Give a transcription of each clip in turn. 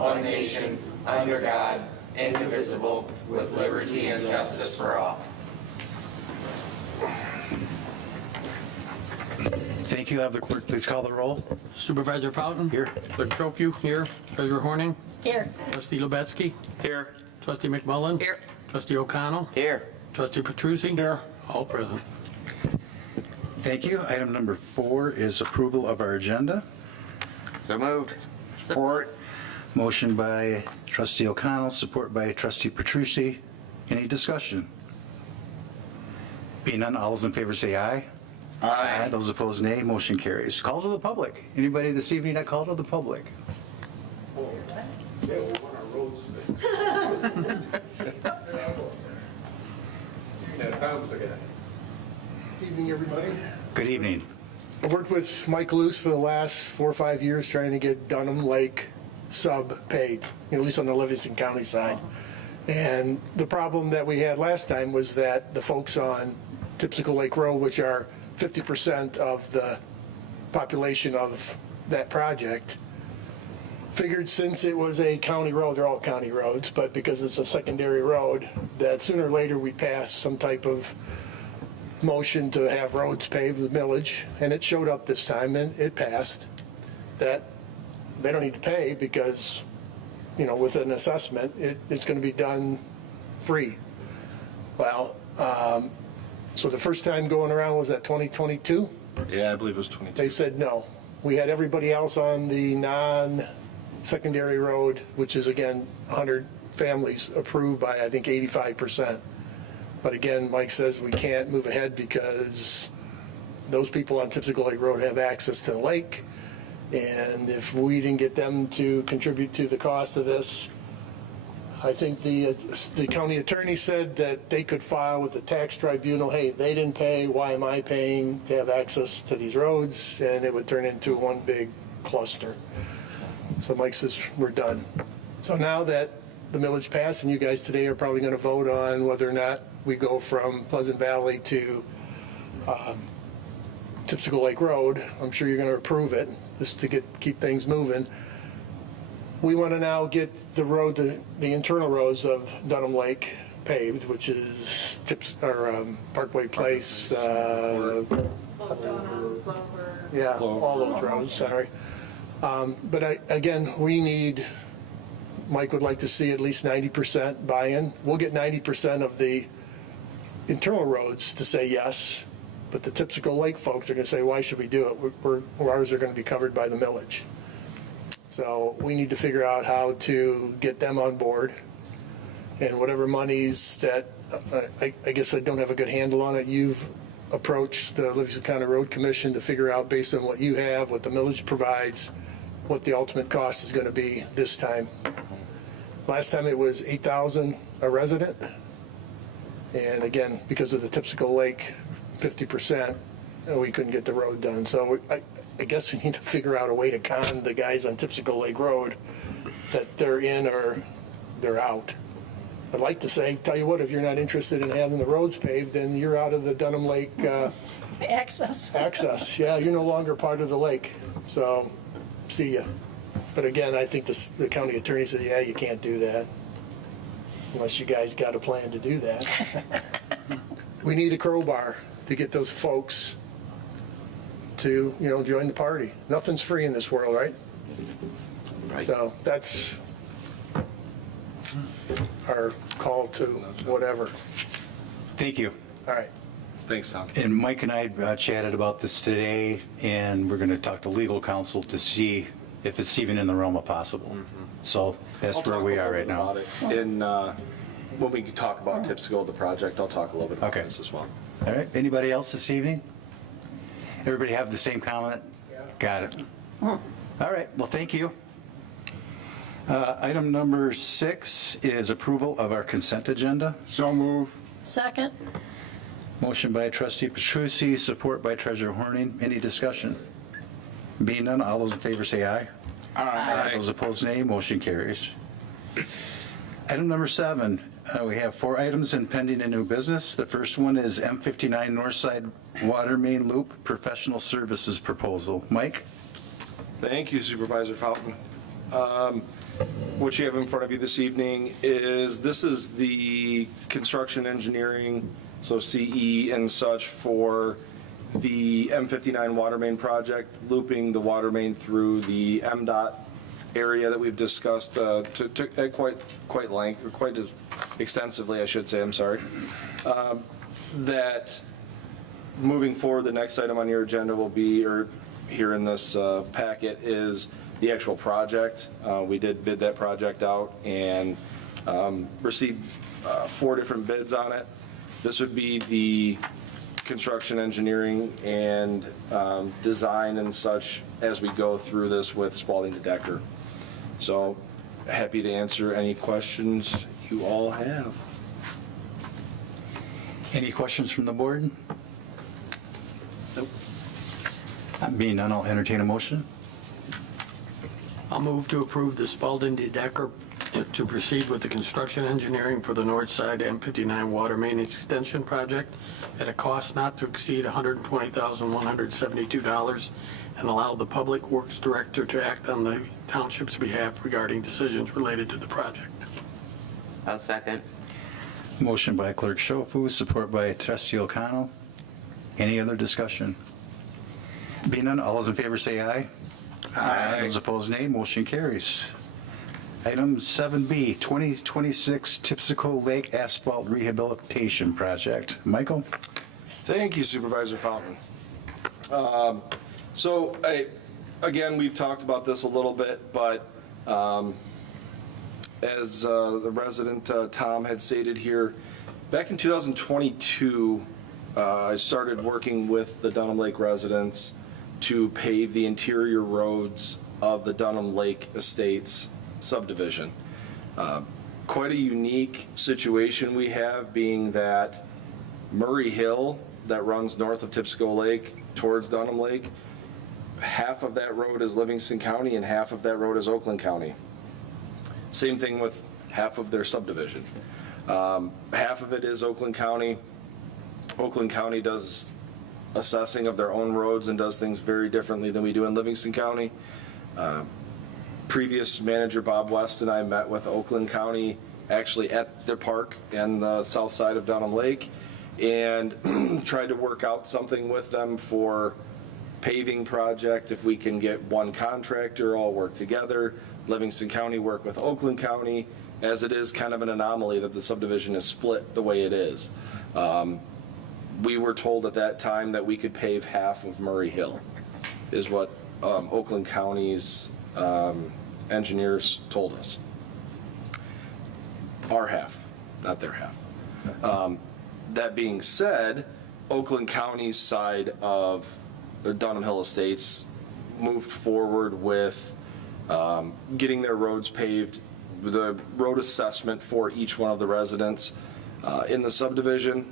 one nation, under God, indivisible, with liberty and justice for all. Thank you. Have the clerk please call the roll. Supervisor Fountain? Here. Clerk Trofeo? Here. Treasurer Horning? Here. Trustee Lubetsky? Here. Trustee McMullen? Here. Trustee O'Connell? Here. Trustee Petrucci? Here. All present. Thank you. Item number 4 is approval of our agenda. So moved. Support. Motion by Trustee O'Connell, support by Trustee Petrucci. Any discussion? Being none, all those in favor say aye. Aye. Those opposed, nay. Motion carries. Call to the public. Anybody this evening that call to the public? Evening, everybody. Good evening. I've worked with Mike Luce for the last 4 or 5 years trying to get Dunham Lake sub paid, at least on the Livingston County side. And the problem that we had last time was that the folks on Tipsicle Lake Road, which are 50% of the population of that project, figured since it was a county road, they're all county roads, but because it's a secondary road, that sooner or later we'd pass some type of motion to have roads paved with millage, and it showed up this time and it passed, that they don't need to pay because, with an assessment, it's going to be done free. Well, so the first time going around was that 2022? Yeah, I believe it was 22. They said no. We had everybody else on the non-secondary road, which is again 100 families approved by I think 85%. But again, Mike says we can't move ahead because those people on Tipsicle Lake Road have access to the lake. And if we didn't get them to contribute to the cost of this, I think the county attorney said that they could file with the tax tribunal, hey, they didn't pay, why am I paying to have access to these roads? And it would turn into one big cluster. So Mike says, we're done. So now that the millage passed, and you guys today are probably going to vote on whether or not we go from Pleasant Valley to Tipsicle Lake Road. I'm sure you're going to approve it just to keep things moving. We want to now get the road, the internal roads of Dunham Lake paved, which is Parkway Place. Yeah, all those roads. Sorry, but again, we need. Mike would like to see at least 90% buy-in. We'll get 90% of the internal roads to say yes, but the Tipsicle Lake folks are going to say, why should we do it? Ours are going to be covered by the millage. So we need to figure out how to get them on board, and whatever monies that, I guess I don't have a good handle on it. You've approached the Livingston County Road Commission to figure out, based on what you have, what the millage provides, what the ultimate cost is going to be this time. Last time it was $8,000 a resident, and again, because of the Tipsicle Lake 50%, we couldn't get the road done. So I guess we need to figure out a way to con the guys on Tipsicle Lake Road that they're in or they're out. I'd like to say, tell you what, if you're not interested in having the roads paved, then you're out of the Dunham Lake Access. Yeah, you're no longer part of the lake. So, see ya. But again, I think the county attorney said, yeah, you can't do that unless you guys got a plan to do that. We need a crowbar to get those folks to, join the party. Nothing's free in this world, right? Right. So that's our call to whatever. Thank you. All right. Thanks, Tom. And Mike and I chatted about this today, and we're going to talk to legal counsel to see if it's even in the realm of possible. So that's I'll where talk we a are little right bit now. about it. And when we talk about Tipsicle, the project, I'll talk a little bit about Okay. this as well. All right. Anybody else this evening? Everybody have the same comment? Got it. All right. Well, thank you. Item number 6 is approval of our consent agenda. So move. Second. Motion by Trustee Petrucci, support by Treasurer Horning. Any discussion? Being none, all those in favor say aye. Aye. Those opposed, nay. Motion carries. Item number 7, we have 4 items in pending and new business. The first one is M59 Northside Water Main Loop Professional Services Proposal. Mike? Thank you, Supervisor Fountain. what you have in front of you this evening this is the construction engineering, so CE and such, for the M59 water main project, looping the water main through the MDOT area that we've discussed at quite length, or quite extensively, I should say, I'm sorry. That moving forward, the next item on your agenda will be, or here in this packet, is the actual project. We did bid that project out and received 4 different bids on it. This would be the construction engineering and design and such as we go through this with Spalding to Decker. So happy to answer any questions you all have. Any questions from the board? Being none, I'll entertain a motion. I'll move to approve the Spalding to Decker to proceed with the construction engineering for the north side M59 water main extension project at a cost not to exceed $120,172, and allow the Public Works Director to act on the township's behalf regarding decisions related to the project. I'll second. Motion by Clerk Schofu, support by Trustee O'Connell. Any other discussion? Being none, all those in favor say aye. Aye. Those opposed, nay. Motion carries. Item 7B, 2026 Tipsico Lake Asphalt Rehabilitation Project. Michael? Thank you, Supervisor Fountain. So, again, we've talked about this a little bit, but as the resident Tom had stated here, back in 2022, I started working with the Dunham Lake residents to pave the interior roads of the Dunham Lake Estates subdivision. Quite a unique situation we have, being that Murray Hill that runs north of Tipsco Lake towards Dunham Lake, half of that road is Livingston County and half of that road is Oakland County. Same thing with half of their subdivision. Half of it is Oakland County. Oakland County does assessing of their own roads and does things very differently than we do in Livingston County. Previous manager Bob West and I met with Oakland County actually at their park and the south side of Dunham Lake, and tried to work out something with them for paving project. If we can get one contractor, all work together, Livingston County work with Oakland County, as it is kind of an anomaly that the subdivision is split the way it is. We were told at that time that we could pave half of Murray Hill, is what Oakland County's engineers told us. Our half, not their half. That being said, Oakland County's side of the Dunham Hill Estates moved forward with getting their roads paved, the road assessment for each one of the residents in the subdivision.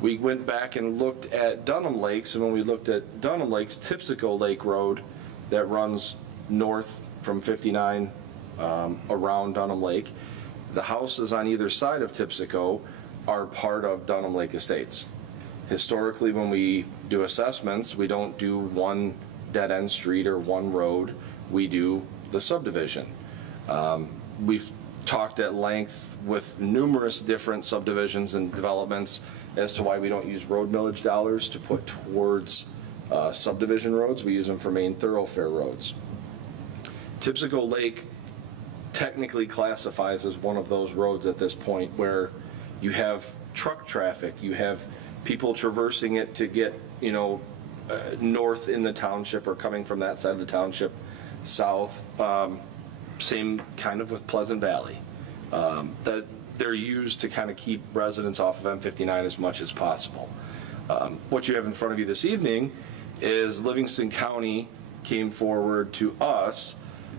We went back and looked at Dunham Lakes, and when we looked at Dunham Lakes, Tipsico Lake Road that runs north from 59 around Dunham Lake, the houses on either side of Tipsico are part of Dunham Lake Estates. Historically, when we do assessments, we don't do one dead-end street or one road, we do the subdivision. We've talked at length with numerous different subdivisions and developments as to why we don't use road millage dollars to put towards subdivision roads. We use them for main thoroughfare roads. Tipsico Lake technically classifies as one of those roads at this point where you have truck traffic, you have people traversing it to get, north in the township or coming from that side of the township south. Same kind of with Pleasant Valley. That they're used to kind of keep residents off of M59 as much as possible. What you have in front of you this evening is Livingston County came forward to us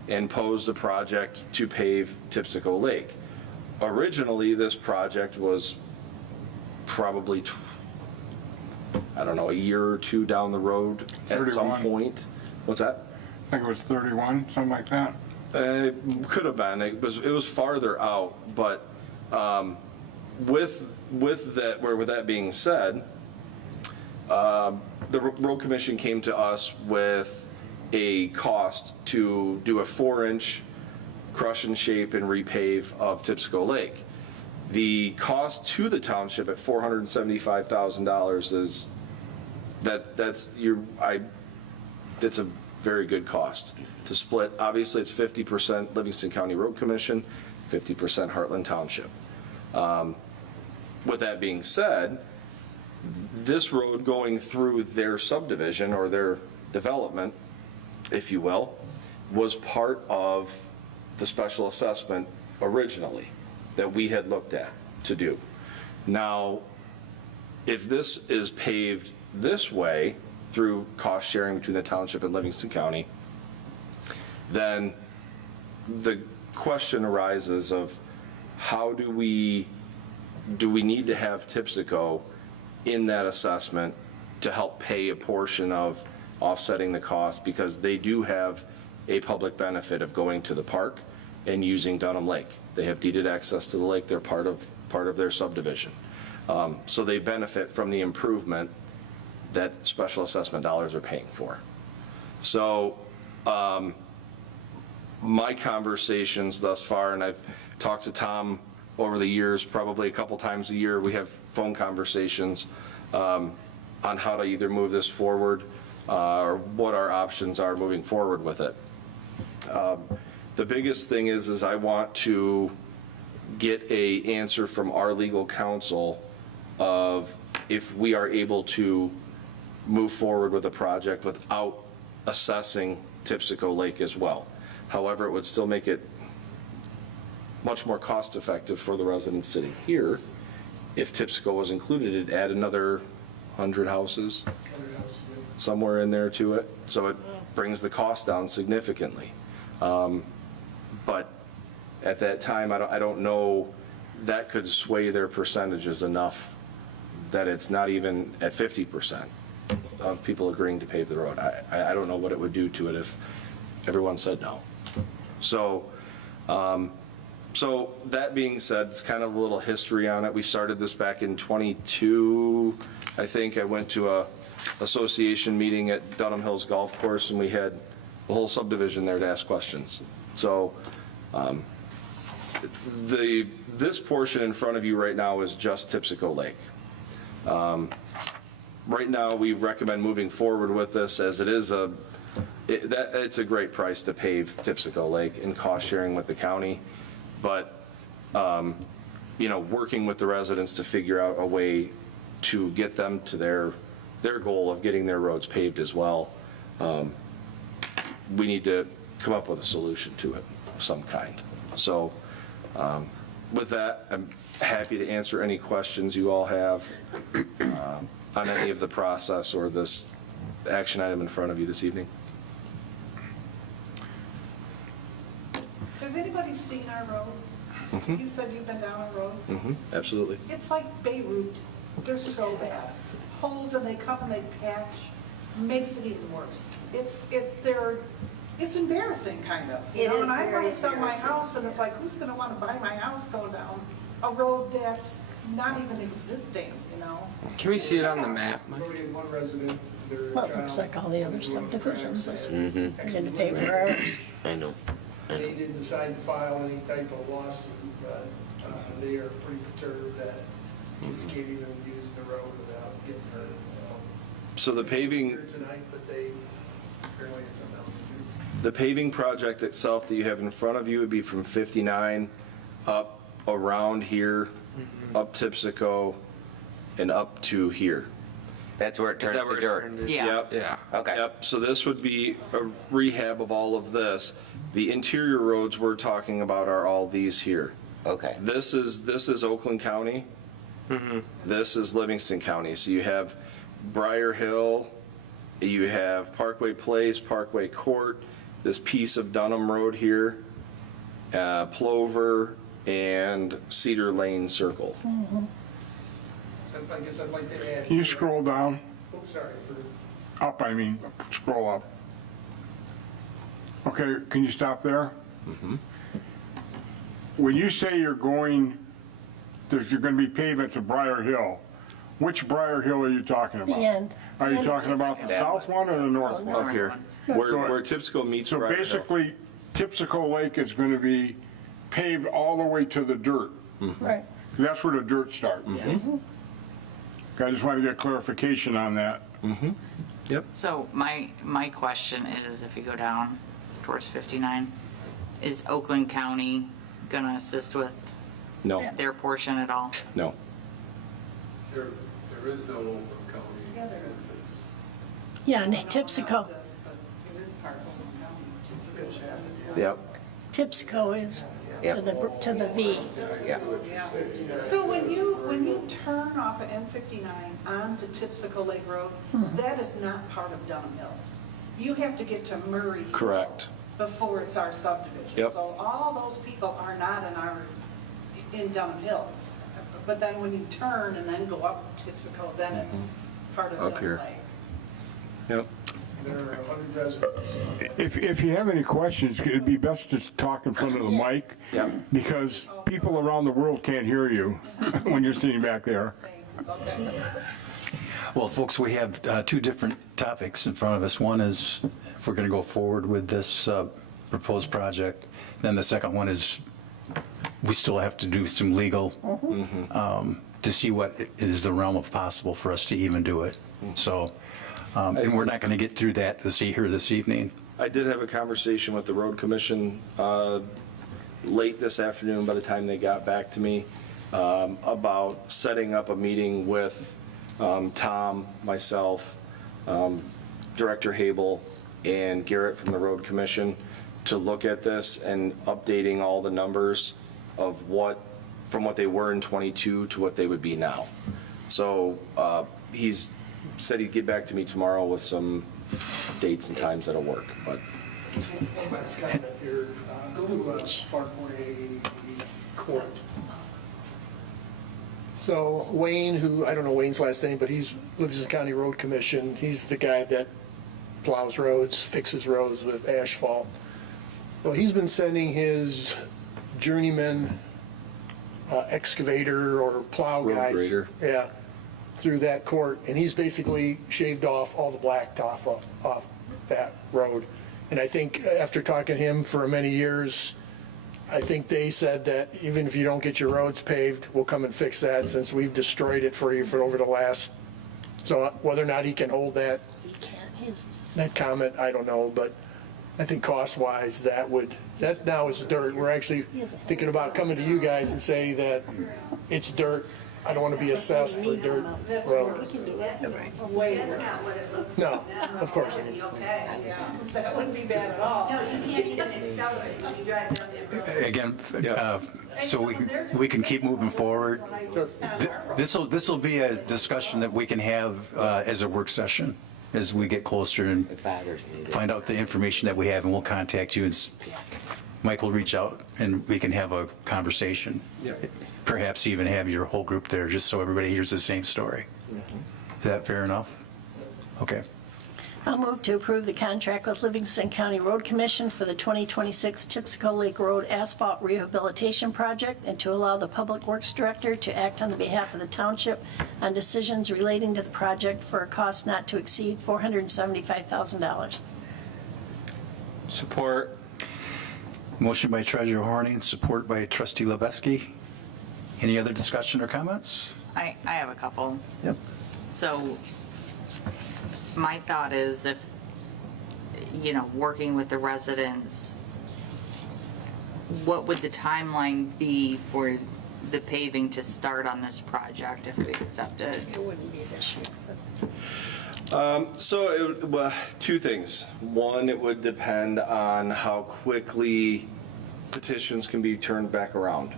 and posed a project to pave Tipsico Lake. Originally, this project was probably, a year or two down the road at some 31. point. What's that? I think it was 31, something like that. It could have been. It was farther out, but with that being said, the road commission came to us with a cost to do a 4-inch crush and shape and repave of Tipsco Lake. The cost to the township at $475,000 is, that's a very good cost to split. Obviously, it's 50% Livingston County Road Commission, 50% Heartland Township. With that being said, this road going through their subdivision or their development, if you will, was part of the special assessment originally that we had looked at to do. Now, if this is paved this way through cost sharing between the township and Livingston County, then the question arises of how do we need to have Tipsico in that assessment to help pay a portion of offsetting the cost, because they do have a public benefit of going to the park and using Dunham Lake. They have deeded access to the lake. They're part of their subdivision. So they benefit from the improvement that special assessment dollars are paying for. So my conversations thus far, and I've talked to Tom over the years, probably a couple times a year, we have phone conversations on how to either move this forward or what our options are moving forward with it. The biggest thing is I want to get a answer from our legal counsel of if we are able to move forward with a project without assessing Tipsico Lake as well. However, it would still make it much more cost effective for the residents sitting here. If Tipsico was included, it'd add another 100 houses, somewhere in there to it. So it brings the cost down significantly. But at that time, I don't know, that could sway their percentages enough that it's not even at 50% of people agreeing to pave the road. I don't know what it would do to it if everyone said no. So, so that being said, it's kind of a little history on it. We started this back in 22, I think. I went to a association meeting at Dunham Hills Golf Course, and we had the whole subdivision there to ask questions. So this portion in front of you right now is just Tipsico Lake. Right now, we recommend moving forward with this as it is it's a great price to pave Tipsico Lake and cost sharing with the county. But, you know, working with the residents to figure out a way to get them to their goal of getting their roads paved as well, we need to come up with a solution to it of some kind. So with that, I'm happy to answer any questions you all have on any of the process or this action item in front of you this evening. Has anybody seen our roads? You said you've been down on roads? Absolutely. It's like Beirut. They're so bad. Holes, and they come and they patch, makes it even worse. It's embarrassing, kind of. You It know, is and I want very to sell my embarrassing. house, and it's like, who's going to want to buy my house going down a road that's not even existing, you know? Can we see it on the map, Mike? One resident, their Well, it looks child like all the other grew up subdivisions cracks that and didn't pay for ours. I know. They didn't decide to file any type of lawsuit, but they are pretty perturbed that kids can't even use the road without getting hurt. So the paving, Here tonight, but they apparently had something else to do. the paving project itself that you have in front of you would be from 59 up around here, up Tipsico, and up to here. That's where it turns to dirt. Yep. Yeah. Okay. Yep, so this would be a rehab of all of this. The interior roads we're talking about are all these here. Okay. This is Oakland County. This is Livingston County. So you have Briar Hill, you have Parkway Place, Parkway Court, this piece of Dunham Road here, Plover, and Cedar Lane Circle. I guess I'd like to add. Can you scroll down? Oops, sorry, for Up, I mean, scroll up. Okay, can you stop there? When you say you're going to be pavement to Briar Hill, which Briar Hill are you talking about? The end. Are you End of talking about the south one or the north one? Up here, where Tipsico meets So Briar Hill. basically, Tipsico Lake is going to be paved all the way to the dirt. Right. That's where the dirt starts. I just want to get clarification on that. So my question is, if you go down towards 59, is Oakland County going to assist with No, their portion at all? no. There is no Oakland County. Yeah, there Yeah, and Tipsico. It is part of Oakland County. Yep. Tipsico is to the V. So when you turn off of M59 onto Tipsico Lake Road, that is not part of Dunham Hills. You have to get to Murray. Hill Correct. Before it's our subdivision. Yep. So all those people are not in Dunham Hills. But then when you turn and then go up Tipsico, then it's part of Up Dunham here. Lake. Yep. There are 100 residents. If you have any questions, it'd be best to talk in front of the mic. Yeah. Because people around the world can't hear you when you're sitting back there. Thanks. Okay. Well, folks, we have two different topics in front of us. One is if we're going to go forward with this proposed project. Then the second one is we still have to do some legal to see what is the realm of possible for us to even do it. So, and we're not going to get through that here this evening. I did have a conversation with the road commission late this afternoon, by the time they got back to me, about setting up a meeting with Tom, myself, Director Habel, and Garrett from the road commission to look at this and updating all the numbers of from what they were in *22 to what they would be now. So he's said he'd get back to me tomorrow with some dates and times that'll work, but. Comment here. Go to Parkway Court. So Wayne, who, I don't know Wayne's last name, but lives in the county road commission. He's the guy that plows roads, fixes roads with asphalt. Well, he's been sending his journeyman excavator or plow Road guys. grader. Yeah, through that court, and he's basically shaved off all the blacktop off that road. And I think after talking to him for many years, I think they said that even if you don't get your roads paved, we'll come and fix that since we've destroyed it for you for over the last, so whether or not he can hold that comment, I don't know, but I think cost-wise, that now is dirt. We're actually thinking about coming to you guys and say that it's dirt. I don't want to be assessed for dirt road. That's not what it looks like. No, now. of course. That'd be okay. That wouldn't be bad at all. No, you can't even accelerate when you drive down that road. Again, so we can keep moving forward. This will be a discussion that we can have as a work session as we get closer and find out the information that we have, and we'll contact you. And Mike will reach out and we can have a conversation. Perhaps even have your whole group there, just so everybody hears the same story. Is that fair enough? Okay. I'll move to approve the contract with Livingston County Road Commission for the 2026 Tipsico Lake Road Asphalt Rehabilitation Project, and to allow the Public Works Director to act on the behalf of the township on decisions relating to the project for a cost not to exceed $475,000. Support. Motion by Treasurer Horning, support by Trustee Lebeski. Any other discussion or comments? I have a couple. Yep. So my thought is if, working with the residents, what would the timeline be for the paving to start on this project if we accept it? It wouldn't be this year. So two things. One, it would depend on how quickly petitions can be turned back around.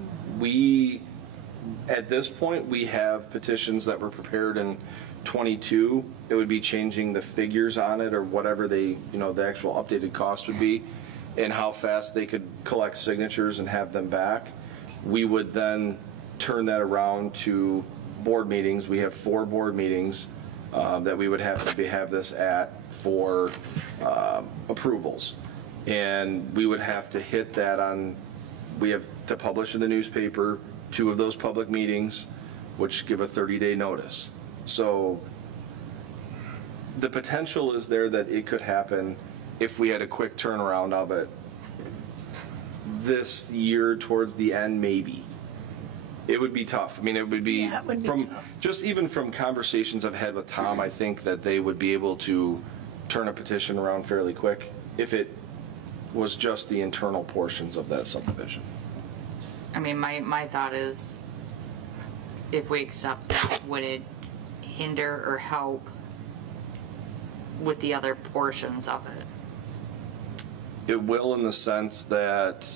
At this point, we have petitions that were prepared in '22. It would be changing the figures on it or whatever the actual updated cost would be and how fast they could collect signatures and have them back. We would then turn that around to board meetings. We have 4 board meetings that we would have to have this at for approvals. And we would have to hit that we have to publish in the newspaper 2 of those public meetings, which give a 30-day notice. So the potential is there that it could happen if we had a quick turnaround of it this year towards the end, maybe. It would be tough. I mean, it would be, Yeah, it would be from, tough. just even from conversations I've had with Tom, I think that they would be able to turn a petition around fairly quick if it was just the internal portions of that subdivision. I mean, my thought is, if we accept that, would it hinder or help with the other portions of it? It will, in the sense that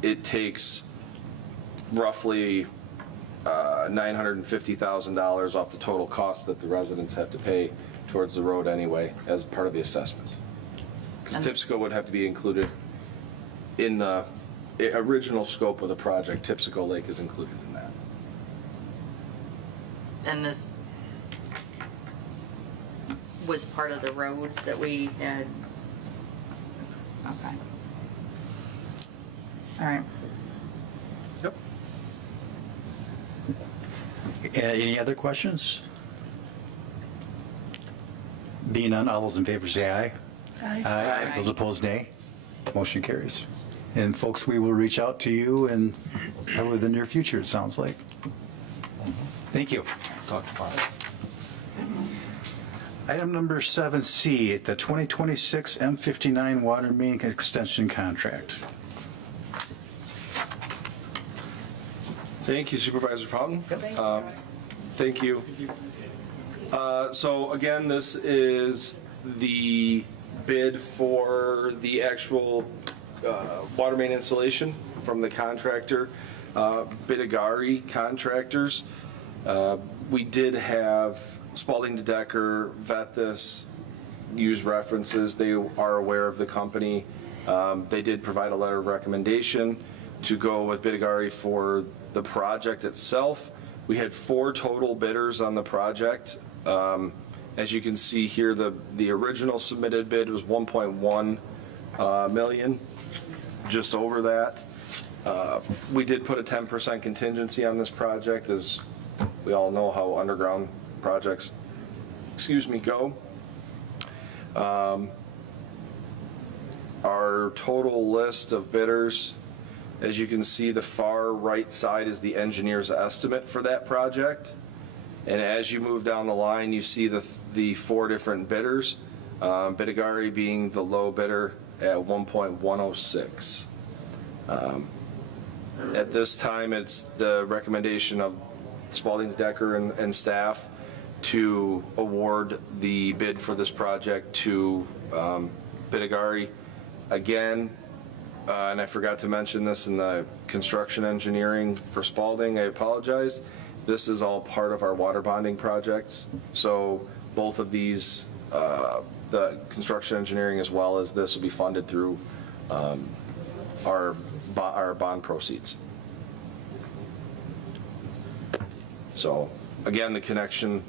it takes roughly $950,000 off the total cost that the residents have to pay towards the road anyway, as part of the assessment. Because TIPSCO would have to be included in the original scope of the project. TIPSCO Lake is included in that. And this was part of the roads that we had. Okay. All right. Yep. Any other questions? Being none, all those in favor say aye. Aye. Those opposed, nay. Motion carries. And folks, we will reach out to you in probably the near future, it sounds like. Thank you. Item number 7C, the 2026 M59 Water Main Extension Contract. Thank you, Supervisor Fountain. Thank you. So again, this is the bid for the actual water main installation from the contractor, Bidigari Contractors. We did have Spalding DeDecker vet this, use references. They are aware of the company. They did provide a letter of recommendation to go with Bidigari for the project itself. We had 4 total bidders on the project. As you can see here, the original submitted bid was 1.1 million, just over that. We did put a 10% contingency on this project, as we all know how underground projects, go. Our total list of bidders, as you can see, the far right side is the engineer's estimate for that project. And as you move down the line, you see the 4 different bidders, Bidigari being the low bidder at 1.106. At this time, it's the recommendation of Spalding Decker and staff to award the bid for this project to Bidigari. Again, and I forgot to mention this in the construction engineering for Spalding, I apologize. This is all part of our water bonding projects. So both of these, the construction engineering as well as this, will be funded through our bond proceeds. So again, the connection,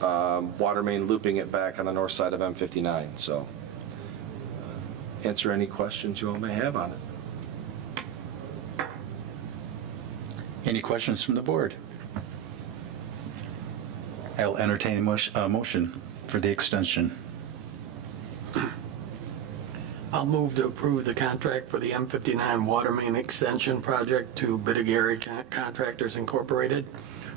water main looping it back on the north side of M59. So answer any questions you all may have on it. Any questions from the board? I'll entertain a motion for the extension. I'll move to approve the contract for the M59 Water Main Extension Project to Bidigari Contractors Incorporated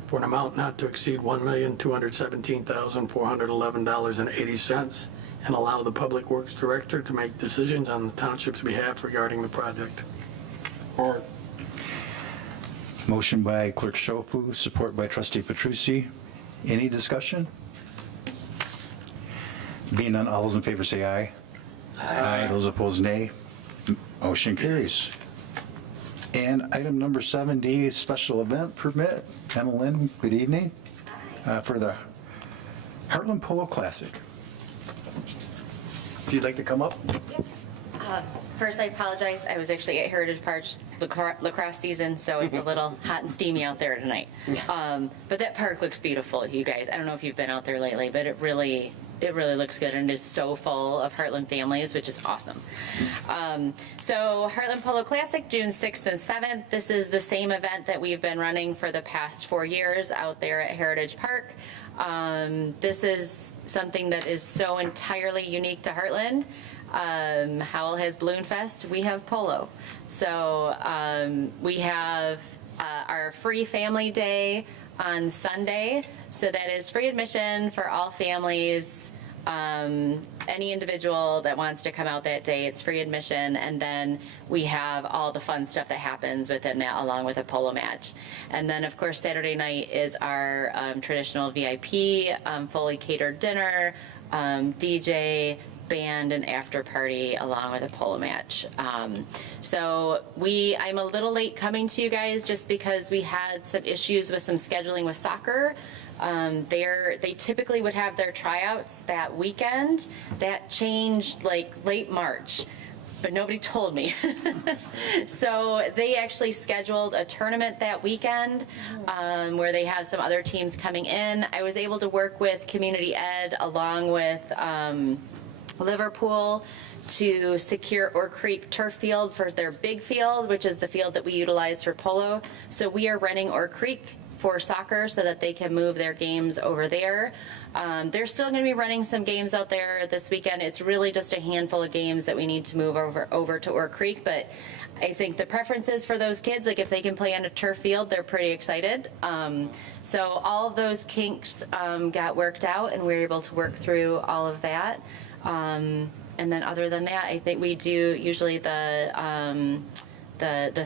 for an amount not to exceed $1,217,411.80, and allow the Public Works Director to make decisions on the township's behalf regarding the project. Or Motion by Clerk Schofu, support by Trustee Petrucci. Any discussion? Being none, all those in favor say aye. Aye. Those opposed, nay. Motion carries. And item number 7D, special event permit. Emma Lynn, good evening. For the Heartland Polo Classic. If you'd like to come up. First, I apologize. I was actually at Heritage Park. It's lacrosse season, so it's a little hot and steamy out there tonight. But that park looks beautiful, you guys. I don't know if you've been out there lately, but it really looks good, and it is so full of Heartland families, which is awesome. So Heartland Polo Classic, June 6th and 7th. This is the same event that we've been running for the past 4 years out there at Heritage Park. This is something that is so entirely unique to Heartland. Howell has Balloon Fest, we have polo. So we have our free family day on Sunday. So that is free admission for all families. Any individual that wants to come out that day, it's free admission. And then we have all the fun stuff that happens within that, along with a polo match. And then, of course, Saturday night is our traditional VIP, fully catered dinner, DJ, band, and after party, along with a polo match. So I'm a little late coming to you guys just because we had some issues with some scheduling with soccer. They typically would have their tryouts that weekend. That changed like late March, but nobody told me. So they actually scheduled a tournament that weekend where they have some other teams coming in. I was able to work with Community Ed along with Liverpool to secure Oak Creek turf field for their big field, which is the field that we utilize for polo. So we are renting Oak Creek for soccer so that they can move their games over there. They're still going to be running some games out there this weekend. It's really just a handful of games that we need to move over to Oak Creek, but I think the preferences for those kids, like if they can play on a turf field, they're pretty excited. So all of those kinks got worked out, and we were able to work through all of that. And then other than that, I think we do usually the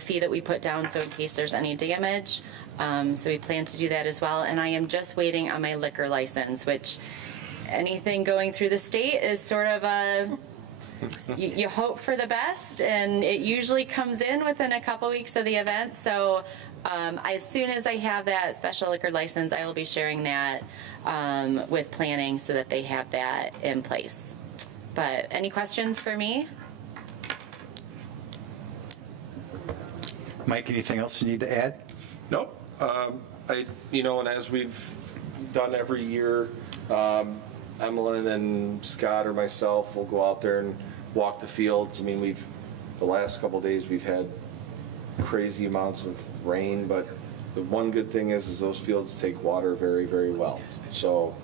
fee that we put down, so in case there's any damage. So we plan to do that as well. And I am just waiting on my liquor license, which anything going through the state is sort of you hope for the best, and it usually comes in within a couple weeks of the event. So as soon as I have that special liquor license, I will be sharing that with planning so that they have that in place. But any questions for me? Mike, anything else you need to add? Nope. And as we've done every year, Emmeline and Scott or myself will go out there and walk the fields. I mean, the last couple of days we've had crazy amounts of rain, but the one good thing is those fields take water very, very well. So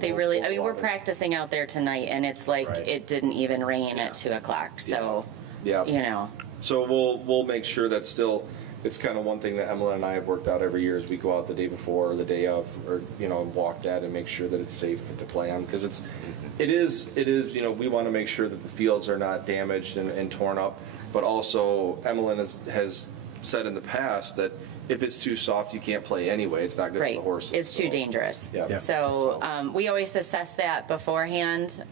They really, I mean, we're practicing out there tonight, and it's like Right. it didn't even rain at 2 o'clock. So, Yeah. you know, So we'll make sure that still, it's kind of one thing that Emily and I have worked out every year is we go out the day before or the day of, or, walk that and make sure that it's safe to play on. Because it is, we want to make sure that the fields are not damaged and torn up. But also, Emily has said in the past that if it's too soft, you can't play anyway. It's not good for right, the horses. it's too dangerous. Yeah. Yeah. So we always assess that beforehand.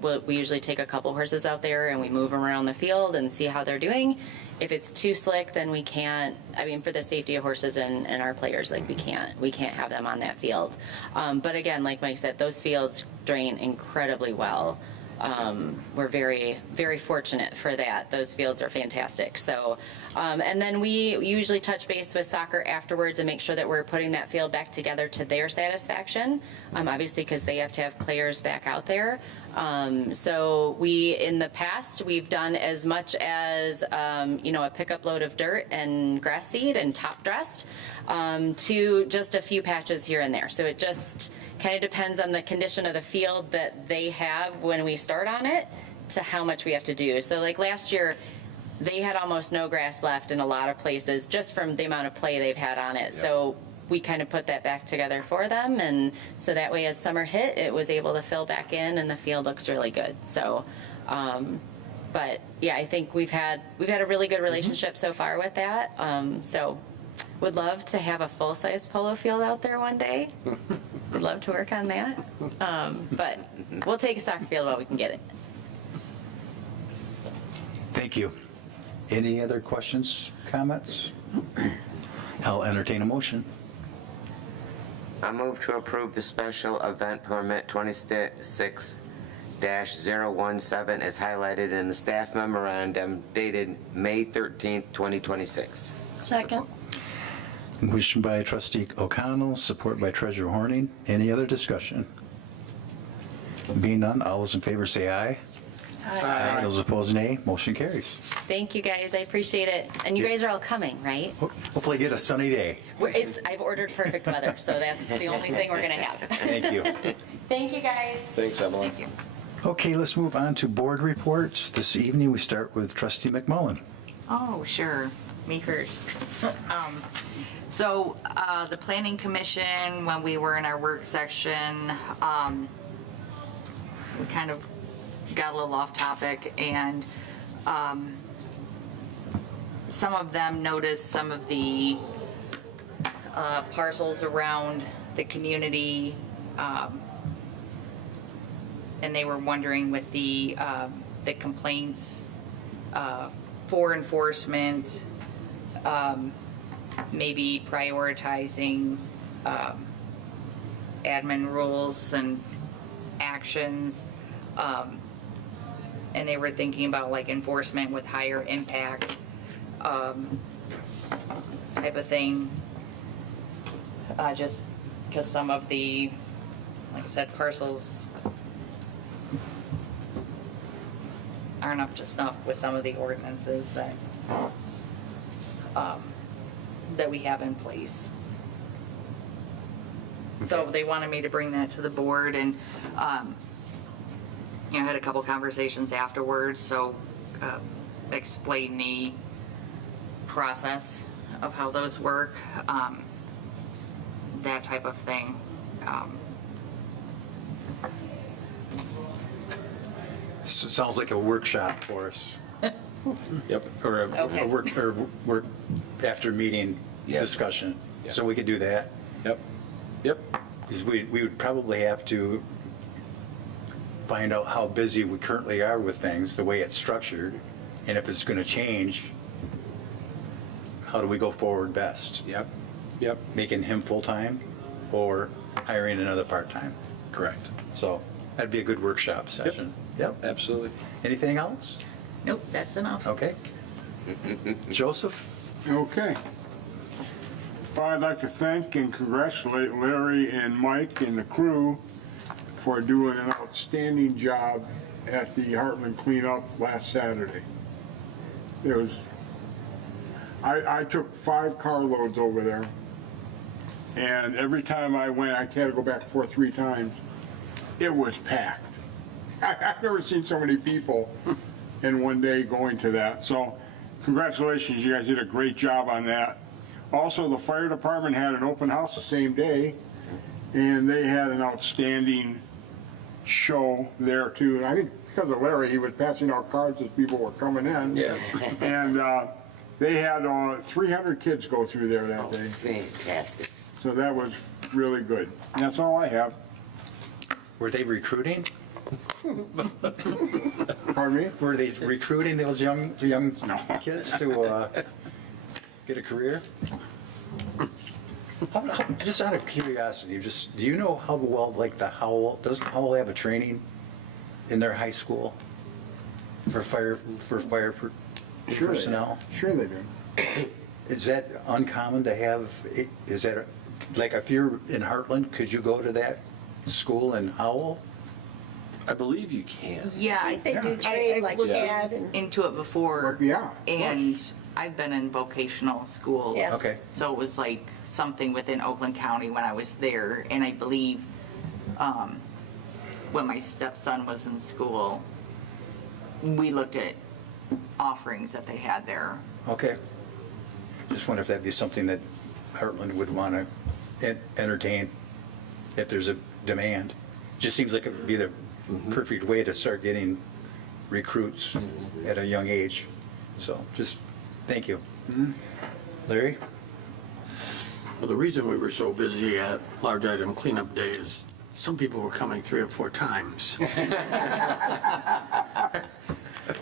We usually take a couple horses out there and we move them around the field and see how they're doing. If it's too slick, then we can't, I mean, for the safety of horses and our players, like we can't have them on that field. But again, like Mike said, those fields drain incredibly well. We're very, very fortunate for that. Those fields are fantastic. So, and then we usually touch base with soccer afterwards and make sure that we're putting that field back together to their satisfaction, obviously because they have to have players back out there. So in the past, we've done as much as, a pickup load of dirt and grass seed and top dressed to just a few patches here and there. So it just kind of depends on the condition of the field that they have when we start on it to how much we have to do. So like last year, they had almost no grass left in a lot of places just from the amount of play they've had on it. Yeah. So we kind of put that back together for them, and so that way as summer hit, it was able to fill back in and the field looks really good. So, but yeah, I think we've had a really good relationship so far with that. So would love to have a full-size polo field out there one day. Would love to work on that. But we'll take a soccer field while we can get it. Thank you. Any other questions, comments? I'll entertain a motion. I move to approve the special event permit 26-017 as highlighted in the staff memorandum dated May 13th, 2026. Second. Motion by trustee O'Connell, support by treasurer Horning. Any other discussion? Being none, all those in favor say aye. Aye. Those opposed, nay. Motion carries. Thank you guys, I appreciate it. And you guys are all coming, right? Hopefully get a sunny day. I've ordered perfect weather, so that's the only thing we're gonna have. Thank you. Thank you guys. Thanks, Emily. Thank you. Okay, let's move on to board reports. This evening, we start with trustee McMullen. Oh, sure, me first. So, the planning commission, when we were in our work section, we kind of got a little off topic, and some of them noticed some of the parcels around the community, and they were wondering with the complaints for enforcement, maybe prioritizing admin rules and actions, and they were thinking about like enforcement with higher impact type of thing, just because some of the, like I said, parcels aren't up to snuff with some of the ordinances that that we have in place. So they wanted me to bring that to the board, and I had a couple conversations afterwards, so explain the process of how those work, that type of thing. So it sounds like a workshop for us, Yep. or Okay. a work after meeting Yeah. discussion. So we could do that. Yep. Yep. Because we would probably have to find out how busy we currently are with things, the way it's structured, and if it's going to change, how do we go forward best? Yep. Yep. Making him full-time or hiring another part-time? Correct. So that'd be a good workshop session. Yep. Absolutely. Anything else? Nope, that's enough. Okay. Joseph? Okay. Well, I'd like to thank and congratulate Larry and Mike and the crew for doing an outstanding job at the Heartland cleanup last Saturday. It was, I took 5 carloads over there, and every time I went, I had to go back 4 or 3 times. It was packed. I've never seen so many people in one day going to that. So congratulations, you guys did a great job on that. Also, the fire department had an open house the same day, and they had an outstanding show there too. And I think because of Larry, he was passing out cards as people were coming in. Yeah. And they had 300 kids go through there that day. Fantastic. So that was really good. And that's all I have. Were they recruiting? Pardon me? Were they recruiting those young kids to get a career? Just out of curiosity, do you know how well, like the Howell, doesn't Howell have a training in their high school for fire personnel? Sure they do. Is that uncommon to have? Is that like if you're in Heartland, could you go to that school in Howell? I believe you can. Yeah, I think they do trade like looked CAD and. into it before. Yeah, of And course. I've been in vocational schools. Yes. Okay. So it was like something within Oakland County when I was there. And I believe when my stepson was in school, we looked at offerings that they had there. Okay. Just wonder if that'd be something that Heartland would want to entertain if there's a demand. Just seems like it would be the perfect way to start getting recruits at a young age. So just, thank you. Larry? Well, the reason we were so busy at large item cleanup day is some people were coming 3 or 4 times.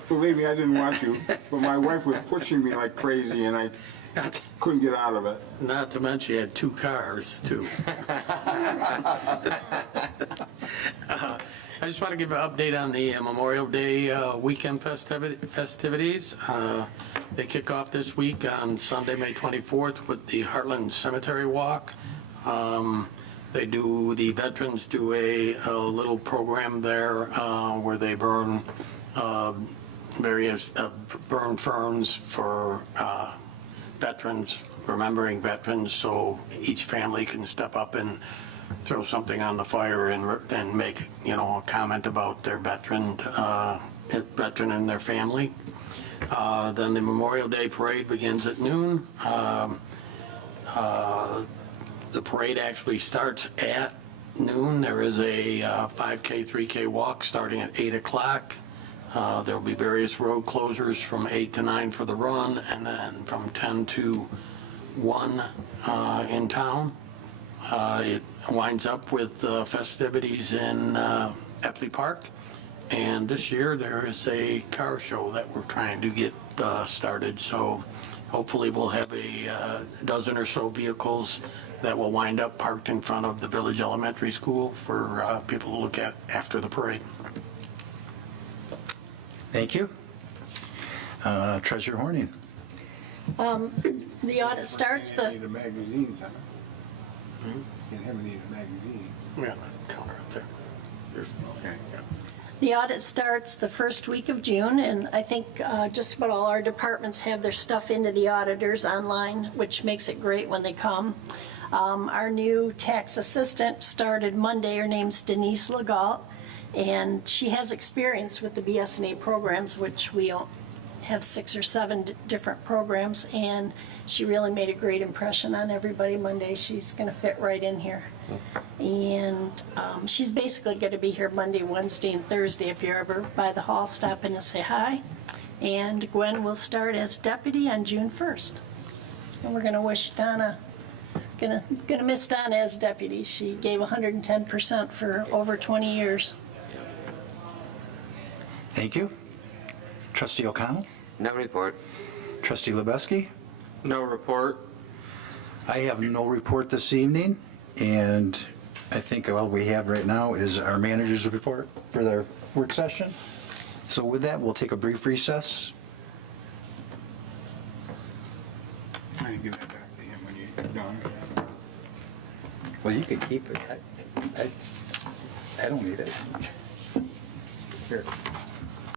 Believe me, I didn't want to, but my wife was pushing me like crazy and I couldn't get out of it. Not to mention you had 2 cars too. I just want to give an update on the Memorial Day weekend festivities. They kick off this week on Sunday, May 24th with the Heartland Cemetery Walk. The veterans do a little program there where they burn various burn ferns for veterans, remembering veterans, so each family can step up and throw something on the fire and make, a comment about their veteran and their family. Then the Memorial Day Parade begins at noon. The parade actually starts at noon. There is a 5K, 3K walk starting at 8 o'clock. There'll be various road closures from 8 to 9 for the run, and then from 10 to 1 in town. It winds up with festivities in Epley Park. And this year, there is a car show that we're trying to get started. So hopefully we'll have a dozen or so vehicles that will wind up parked in front of the Village Elementary School for people to look at after the parade. Thank you. Treasurer Horning. The audit starts Can't have any of the magazines, huh? Can't have any of the magazines. Yeah, counter up there. Okay. The audit starts the first week of June, and I think just about all our departments have their stuff into the auditors online, which makes it great when they come. Our new tax assistant started Monday. Her name's Denise Legault, and she has experience with the BS&A programs, which we have 6 or 7 different programs, and she really made a great impression on everybody Monday. She's going to fit right in here. And she's basically going to be here Monday, Wednesday, and Thursday. If you're ever by the hall, stop in and say hi. And Gwen will start as deputy on June 1st. And we're going to wish Donna, going to miss Donna as deputy. She gave 110% for over 20 years. Thank you. Trustee O'Connell. No report. Trustee Lubeski. No report. I have no report this evening, and I think all we have right now is our manager's report for their work session. So with that, we'll take a brief recess. I can give that back to him when you're done. Well, you can keep it. I don't need it. Here.